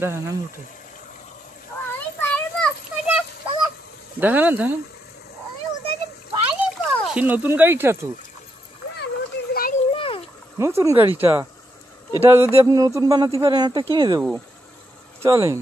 দাঁড়ান আমি উঠে দাঁড়ান দাঁড়ান সে নতুন গাড়িটা তো নতুন গাড়িটা এটা যদি আপনি নতুন বানাতে পারেন একটা কিনে দেবো চলেন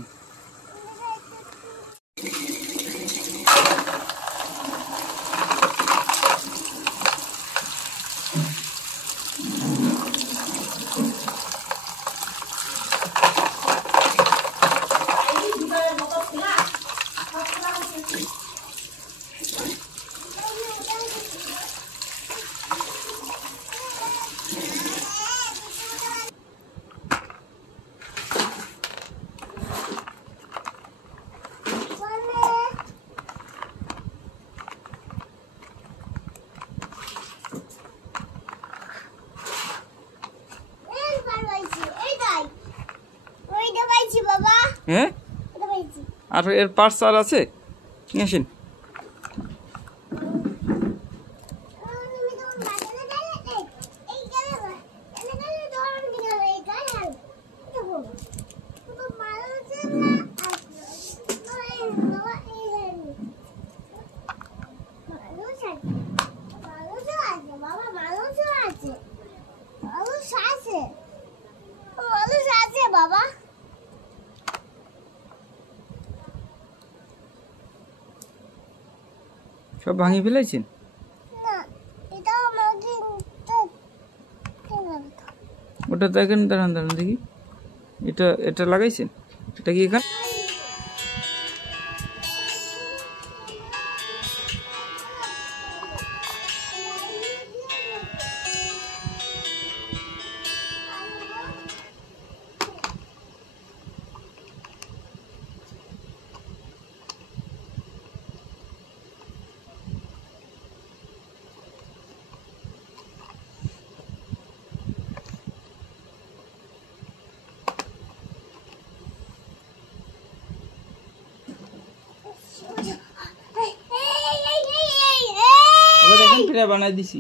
হ্যাঁ আর এর পার্টস আর আছে নিয়ে আসেন বাবা সব ভাঙিয়ে ফেলেছেন ওটা দেখেন দাঁড়ান দাঁড়ান দেখি এটা এটা লাগাইছেন এটা কি এখানে বানাই দিছি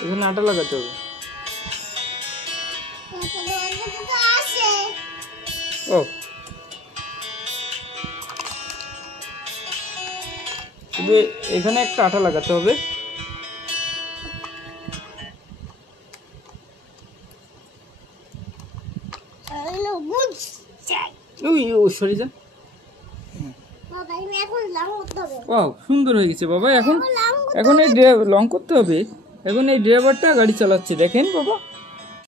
এখানে আটা লাগাতে হবে ও শুধু এখানে একটা আটা লাগাতে হবে সরি যান সুন্দর হয়ে গেছে বাবা এখন এখন এই লং করতে হবে এখন এই ড্রাইভারটা গাড়ি চালাচ্ছে দেখেন বাবা